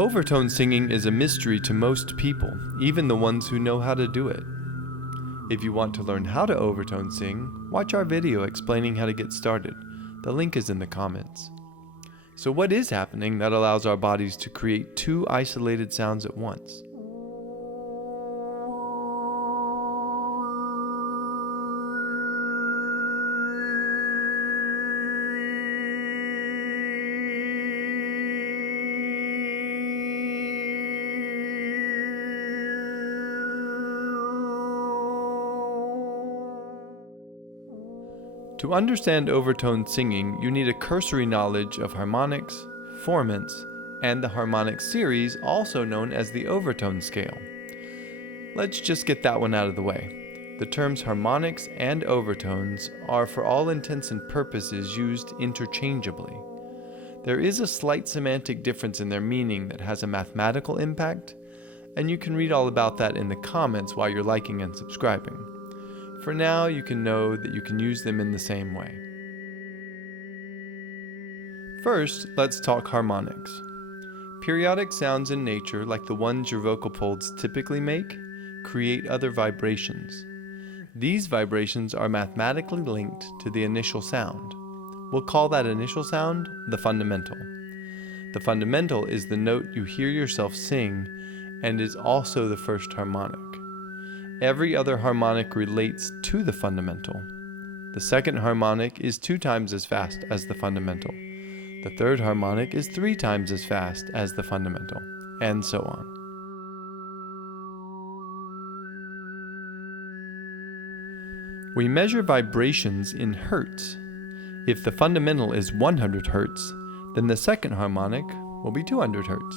Overtone singing is a mystery to most people, even the ones who know how to do it. If you want to learn how to overtone sing, watch our video explaining how to get started. The link is in the comments. So what is happening that allows our bodies to create two isolated sounds at once? To understand overtone singing, you need a cursory knowledge of harmonics, formants, and the harmonic series, also known as the overtone scale. Let's just get that one out of the way. The terms harmonics and overtones are for all intents and purposes used interchangeably. There is a slight semantic difference in their meaning that has a mathematical impact, and you can read all about that in the comments while you're liking and subscribing. For now, you can know that you can use them in the same way. First, let's talk harmonics. Periodic sounds in nature, like the ones your vocal folds typically make, create other vibrations. These vibrations are mathematically linked to the initial sound. We'll call that initial sound the fundamental. The fundamental is the note you hear yourself sing and is also the first harmonic. Every other harmonic relates to the fundamental. The second harmonic is 2 times as fast as the fundamental. The third harmonic is 3 times as fast as the fundamental, and so on. We measure vibrations in hertz. If the fundamental is 100 hertz, then the second harmonic will be 200 hertz.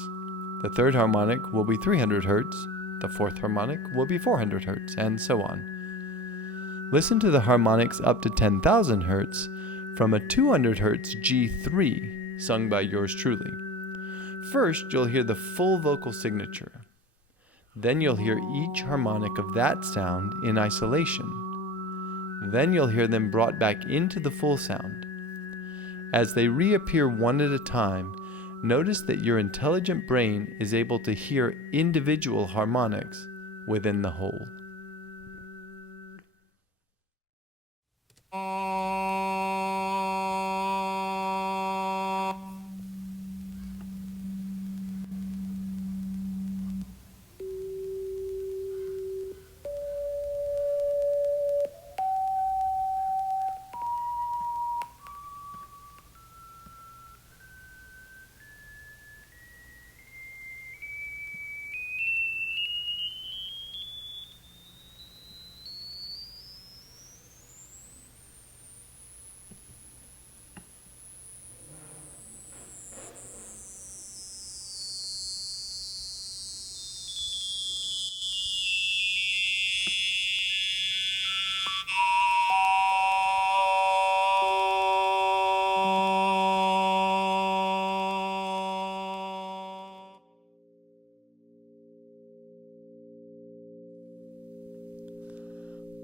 The third harmonic will be 300 hertz. The fourth harmonic will be 400 hertz, and so on. Listen to the harmonics up to 10,000 hertz from a 200 hertz G3 sung by yours truly. First, you'll hear the full vocal signature. Then you'll hear each harmonic of that sound in isolation. Then you'll hear them brought back into the full sound. As they reappear one at a time, notice that your intelligent brain is able to hear individual harmonics within the whole.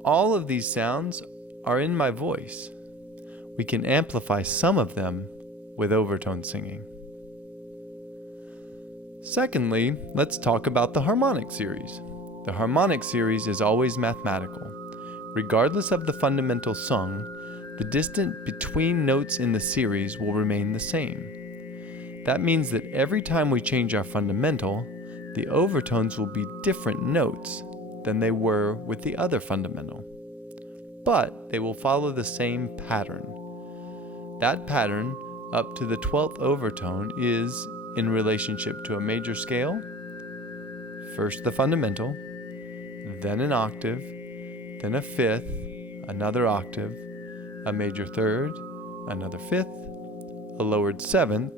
All of these sounds are in my voice. We can amplify some of them with overtone singing. Secondly, let's talk about the harmonic series. The harmonic series is always mathematical. Regardless of the fundamental sung, the distance between notes in the series will remain the same. That means that every time we change our fundamental, the overtones will be different notes than they were with the other fundamental. But they will follow the same pattern. That pattern, up to the 12th overtone, is in relationship to a major scale. First the fundamental, then an octave, then a fifth, another octave, a major third, another fifth, a lowered seventh,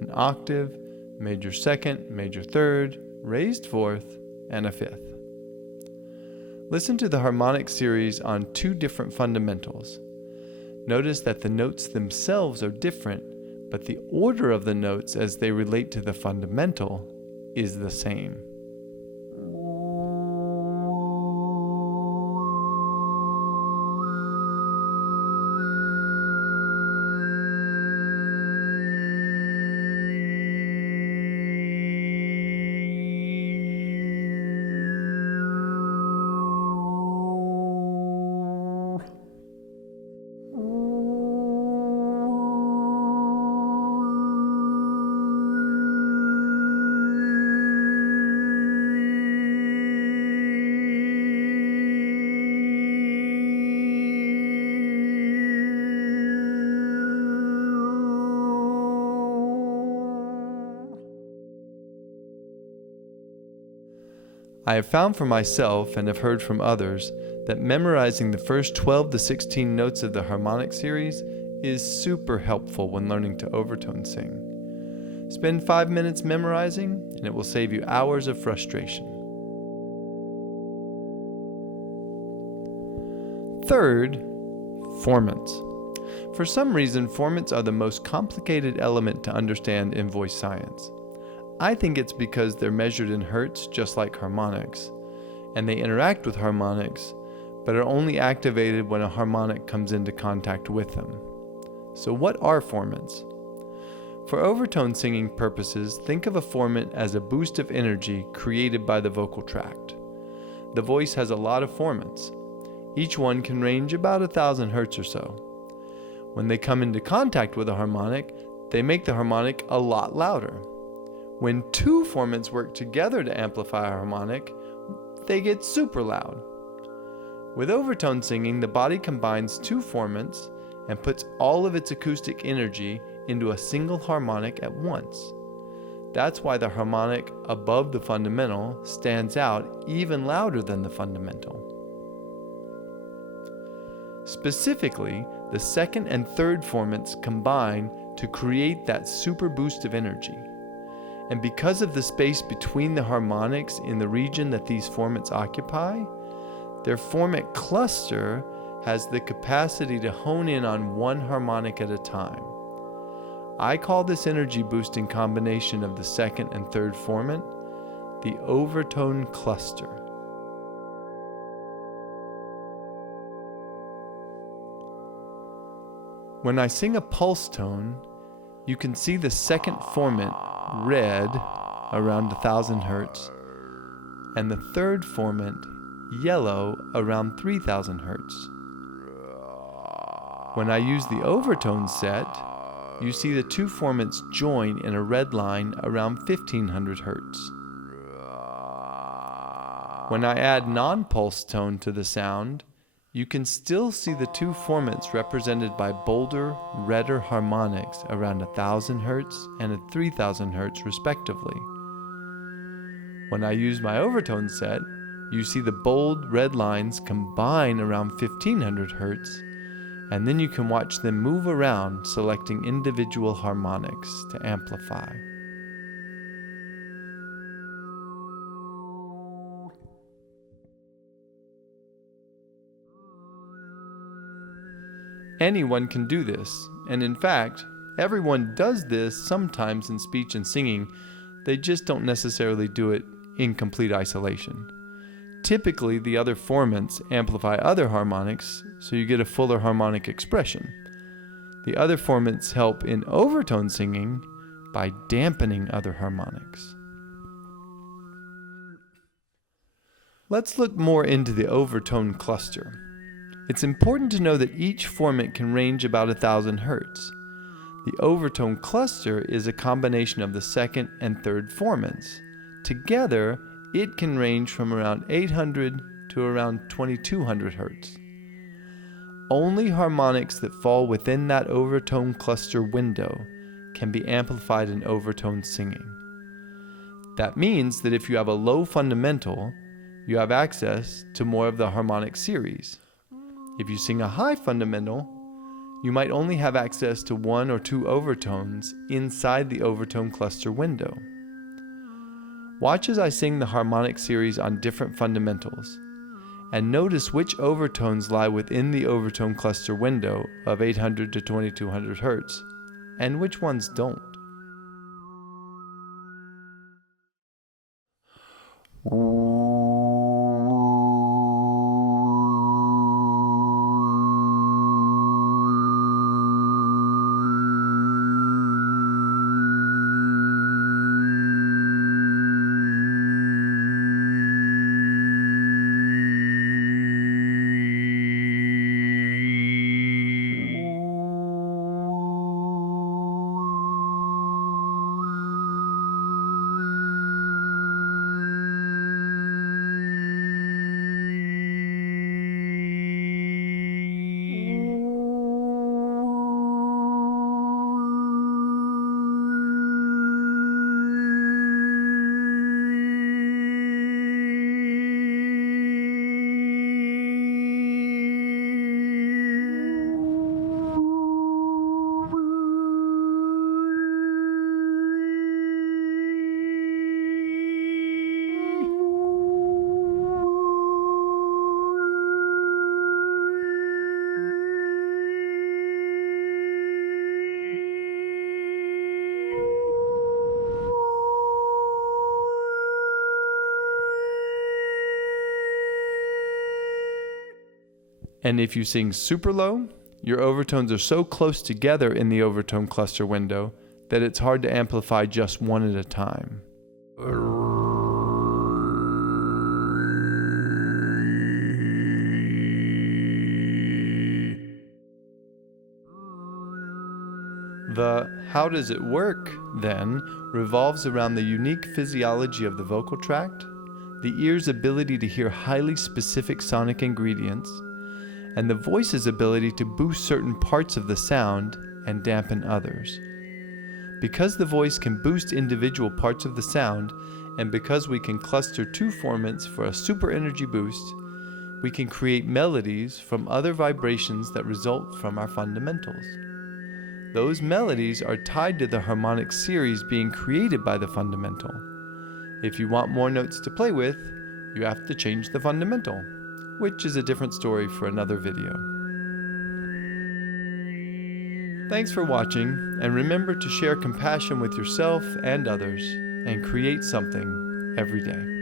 an octave, major second, major third, raised fourth, and a fifth. Listen to the harmonic series on 2 different fundamentals. Notice that the notes themselves are different, but the order of the notes as they relate to the fundamental is the same. I have found for myself and have heard from others that memorizing the first 12 to 16 notes of the harmonic series is super helpful when learning to overtone sing. Spend 5 minutes memorizing, and it will save you hours of frustration. Third, formants. For some reason, formants are the most complicated element to understand in voice science. I think it's because they're measured in hertz just like harmonics, and they interact with harmonics, but are only activated when a harmonic comes into contact with them. So what are formants? For overtone singing purposes, think of a formant as a boost of energy created by the vocal tract. The voice has a lot of formants. Each one can range about 1,000 hertz or so. When they come into contact with a harmonic, they make the harmonic a lot louder. When two formants work together to amplify a harmonic, they get super loud. With overtone singing, the body combines two formants and puts all of its acoustic energy into a single harmonic at once. That's why the harmonic above the fundamental stands out even louder than the fundamental. Specifically, the second and third formants combine to create that super boost of energy. And because of the space between the harmonics in the region that these formants occupy, their formant cluster has the capacity to hone in on one harmonic at a time. I call this energy boosting combination of the second and third formant the overtone cluster. When I sing a pulse tone, you can see the second formant red around 1,000 hertz and the third formant yellow around 3,000 hertz. When I use the overtone set, you see the two formants join in a red line around 1,500 hertz. When I add non-pulse tone to the sound, you can still see the two formants represented by bolder, redder harmonics around 1,000 hertz and 3,000 hertz respectively. When I use my overtone set, you see the bold red lines combine around 1,500 hertz, and then you can watch them move around selecting individual harmonics to amplify. Anyone can do this, and in fact, everyone does this sometimes in speech and singing. They just don't necessarily do it in complete isolation. Typically, the other formants amplify other harmonics, so you get a fuller harmonic expression. The other formants help in overtone singing by dampening other harmonics. Let's look more into the overtone cluster. It's important to know that each formant can range about 1,000 hertz. The overtone cluster is a combination of the second and third formants. Together, it can range from around 800 to around 2,200 hertz. Only harmonics that fall within that overtone cluster window can be amplified in overtone singing. That means that if you have a low fundamental, you have access to more of the harmonic series. If you sing a high fundamental, you might only have access to one or two overtones inside the overtone cluster window. Watch as I sing the harmonic series on different fundamentals, and notice which overtones lie within the overtone cluster window of 800 to 2,200 hertz, and which ones don't. And if you sing super low, your overtones are so close together in the overtone cluster window that it's hard to amplify just one at a time. The "how does it work" then revolves around the unique physiology of the vocal tract, the ear's ability to hear highly specific sonic ingredients, and the voice's ability to boost certain parts of the sound and dampen others. Because the voice can boost individual parts of the sound, and because we can cluster two formants for a super energy boost, we can create melodies from other vibrations that result from our fundamentals. Those melodies are tied to the harmonic series being created by the fundamental. If you want more notes to play with, you have to change the fundamental, which is a different story for another video. Thanks for watching, and remember to share compassion with yourself and others, and create something every day.